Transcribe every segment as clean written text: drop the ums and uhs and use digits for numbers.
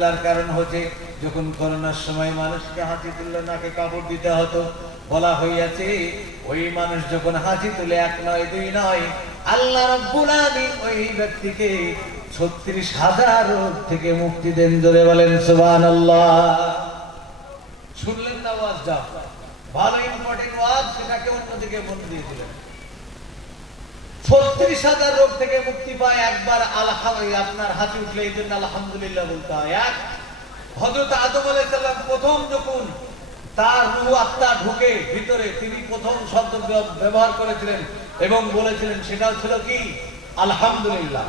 তার কারণ হচ্ছে যখন করোনার সময় মানুষকে হাঁচি তুললে নাকে কাপড় দিতে হতো, বলা হইয়াছে ওই মানুষ যখন হাঁচি তুলে এক নয় দুই নয়, আল্লাহ রাব্বুল আলামিন ওই ব্যক্তিকে ৩৬,০০০ রোগ থেকে মুক্তি দেন। জোরে বলেন সুবহানাল্লাহ। শুনলেন না ওয়াজটা? ভালো ইম্পর্টেন্ট ওয়াজ, সেটাকে অন্যদিকে মন দিয়ে দিলেন। ৩৬,০০০ রোগ থেকে মুক্তি পায় একবার আলহামদুলিল্লাহ, আপনার হাঁচি উঠলে এই জন্য আলহামদুলিল্লাহ বলতে হয়। এক, হযরত আদম আলাইহিস সালাম প্রথম যখন তার রূহ আত্মা ঢুকে ভিতরে, তিনি প্রথম শব্দ ব্যবহার করেছিলেন এবং বলেছিলেন, সেটাও ছিল কি? আলহামদুলিল্লাহ।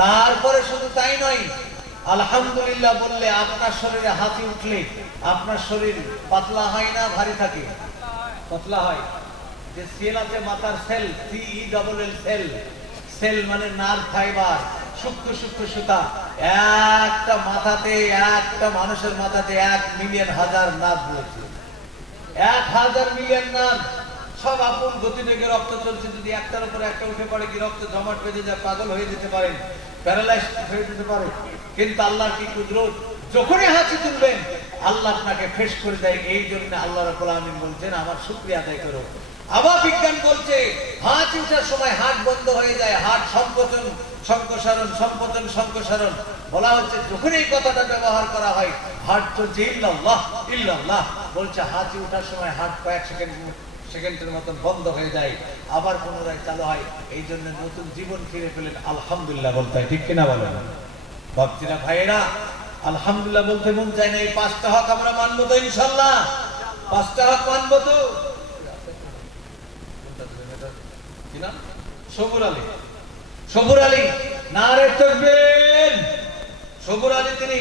তারপরে শুধু তাই নয়, আলহামদুলিল্লাহ বললে আপনার শরীরে হাঁচি উঠলে আপনার শরীর পাতলা হয় না, ভারী থাকে? পাতলা হয়। যে সেল আছে মাথার সেল, CELL সেল, সেল মানে নার্ভ ফাইবার, সূক্ষ্ম সূক্ষ্ম সুতা। একটা মাথাতে, একটা মানুষের মাথাতে 1 মিলিয়ন হাজার নার্ভ রয়েছে। 1,000 মিলিয়ন নার্ভ, সব আপন গতিবেগে রক্ত চলছে। যদি একটার উপরে একটা উঠে পড়ে, কি রক্ত জমাট বেঁধে যায়, পাগল হয়ে যেতে পারেন, প্যারালাইজ হয়ে যেতে পারে। কিন্তু আল্লাহর কি কুদরত, যখনই হাঁচি তুলবেন আল্লাহ আপনাকে ফ্রেশ করে দেয়। এই জন্য আল্লাহ রাব্বুল আলামিন বলছেন, আমার শুকরিয়া আদায় করো। আবার বিজ্ঞান বলছে, হাঁচি ওঠার সময় হার্ট বন্ধ হয়ে যায়, হার্ট সংকোচন সংকোচন সংকোচন সংকোচন। বলা হচ্ছে যখন এই কথাটা ব্যবহার করা হয়, হার্ট চলছে ইল্লাল্লাহ ইল্লাল্লাহ বলছে, হাঁচি ওঠার সময় হার্ট কয়েক সেকেন্ডের মতন বন্ধ হয়ে যায়, আবার পুনরায় চালু হয়। এই জন্য নতুন জীবন ফিরে পেলেন, আলহামদুলিল্লাহ বলতে হয়। ঠিক কিনা বলেন বাপজিরা ভাইয়েরা? আলহামদুলিল্লাহ বলতে মন চায় না। এই 5টা হক আমরা মানবো তো ইনশাআল্লাহ? 5টা হক মানবো তো? সবুর আলী, নারে তাকবীর। সবুর আলী তিনি